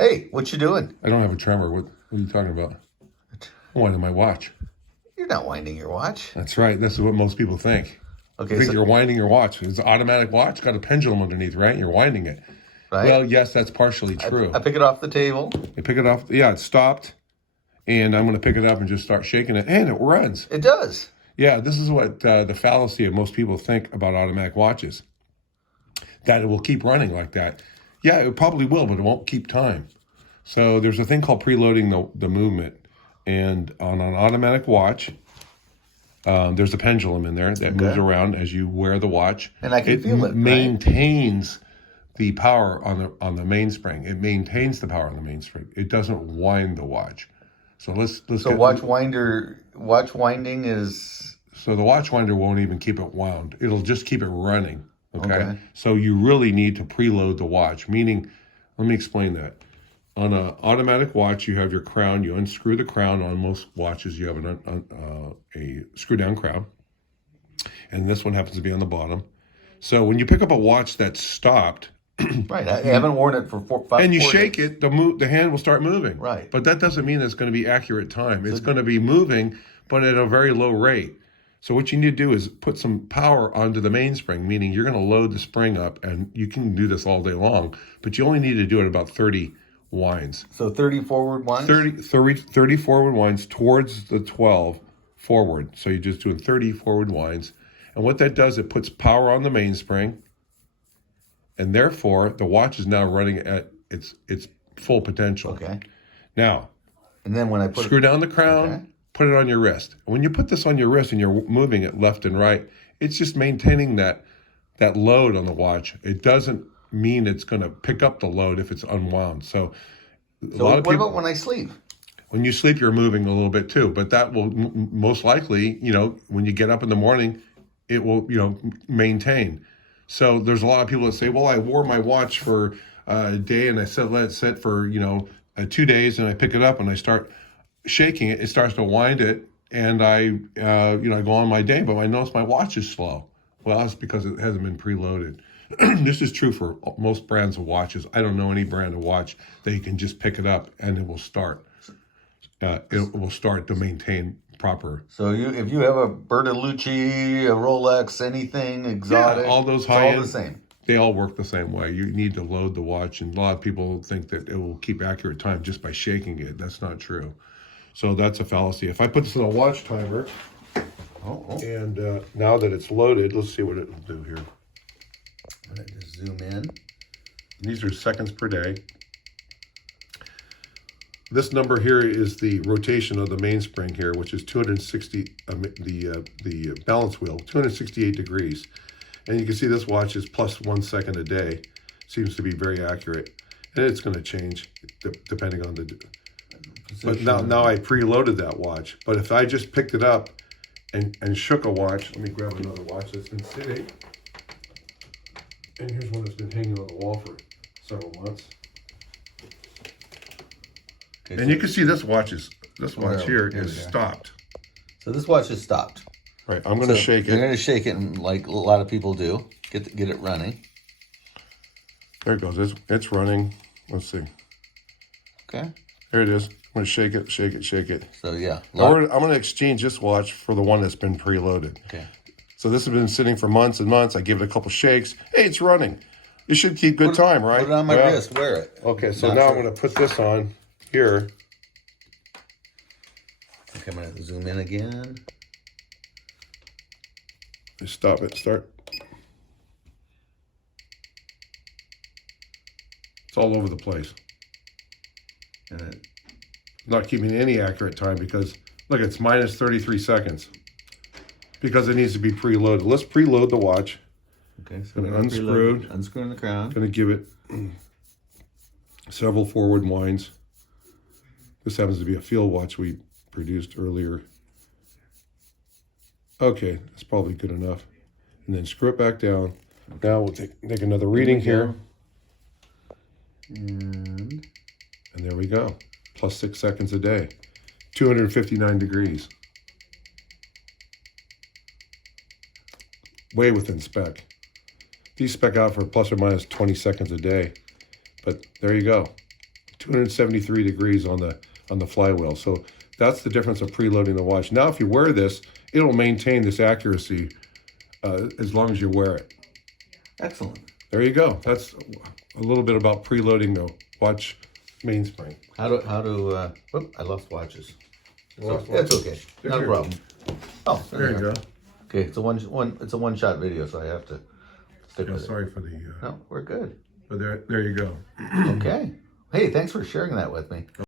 Hey, what you doing? I don't have a tremor. What are you talking about? I'm winding my watch. You're not winding your watch. That's right. This is what most people think. Okay, They think so, you're winding your watch. It's an automatic watch, got a pendulum underneath, right? You're winding it. right? Well, yes, that's partially true. I pick it off the table. You pick it off. Yeah, it stopped. And I'm going to pick it up and just start shaking it. And it runs. It does. Yeah, this is what the fallacy of most people think about automatic watches. That it will keep running like that. Yeah, it probably will, but it won't keep time. So there's a thing called preloading the movement. And on an automatic watch, there's a pendulum in there that moves around as you wear the watch. And I can feel it, right? Maintains the power on the mainspring. It maintains the power on the mainspring. It doesn't wind the watch. So let's So watch winding is So the watch winder won't even keep it wound. It'll just keep it running. Okay. So you really need to preload the watch, meaning, let me explain that. On an automatic watch, you have your crown. You unscrew the crown. On most watches, you have a screw-down crown. And this one happens to be on the bottom. So when you pick up a watch that's stopped, right. I haven't worn it for 5 and you 4 shake days. it, the hand will start moving. Right. But that doesn't mean it's going to be accurate time. It's going to be moving, but at a very low rate. So what you need to do is put some power onto the mainspring, meaning you're going to load the spring up, and you can do this all day long, but you only need to do it about 30 winds. So 30 forward winds? 30 forward winds towards the 12 forward. So you're just doing 30 forward winds. And what that does, it puts power on the mainspring, and therefore the watch is now running at its full potential. Okay. Now, And then when I put screw down the crown, Okay. put it on your wrist. When you put this on your wrist and you're moving it left and right, it's just maintaining that load on the watch. It doesn't mean it's going to pick up the load if it's unwound. So what about when I sleep? when you sleep, you're moving a little bit too, but that will most likely, when you get up in the morning, it will, maintain. So there's a lot of people that say, well, I wore my watch for a day and I let it sit for, 2 days, and I pick it up and I start shaking it. It starts to wind it, and I go on my day, but I notice my watch is slow. Well, that's because it hasn't been preloaded. This is true for most brands of watches. I don't know any brand of watch that you can just pick it up and it will start. It will start to maintain proper. So if you have a Bertolucci, a Rolex, anything exotic, All those it's high-end, all the same. they all work the same way. You need to load the watch, and a lot of people think that it will keep accurate time just by shaking it. That's not true. So that's a fallacy. If I put this in a watch timer, and now that it's loaded, let's see what it will do here. I'm going to just zoom in. These are seconds per day. This number here is the rotation of the mainspring here, which is 260, the balance wheel, 268 degrees. And you can see this watch is plus 1 second a day. Seems to be very accurate. And it's going to change depending on the... But now I preloaded that watch. But if I just picked it up and shook a watch, let me grab another watch that's been sitting. And here's one that's been hanging on the wall for several months. Okay, And you can see this watch here we is go. stopped. So this watch is stopped. Right, I'm going to shake You're it. going to shake it, and like a lot of people do, get it running. There it goes. It's running. Let's see. Okay. There it is. I'm going to shake it, shake it, shake it. So yeah. I'm going to exchange this watch for the one that's been preloaded. Okay. So this has been sitting for months and months. I give it a couple shakes. Hey, it's running. It should keep good time, right? Put it on my wrist. Wear it. Okay, so Not now sure. I'm going to put this on here. Okay, I'm going to zoom in again. Just stop it. Start. It's all over the place. And it, Not keeping any accurate time because, look, it's minus 33 seconds. Because it needs to be preloaded. Let's preload the watch. okay, so Gonna we're gonna unscrew. preload- unscrewing the crown. Going to give it several forward winds. This happens to be a field watch we produced earlier. Okay, that's probably good enough. And then screw it back down. Now we'll take another reading here. And And there we go. Plus 6 seconds a day. 259 degrees. Way within spec. These spec out for plus or minus 20 seconds a day. But there you go. 273 degrees on the flywheel. So that's the difference of preloading the watch. Now, if you wear this, it'll maintain this accuracy as long as you wear it. Excellent. There you go. That's a little bit about preloading the watch mainspring. How to I lost watches. Lost That's watches. okay. Not a problem. Oh, There you go. Okay, it's a one-shot video, so I have to stick with it. Sorry for the. No, we're good. But there you go. Okay. Hey, thanks for sharing that with me.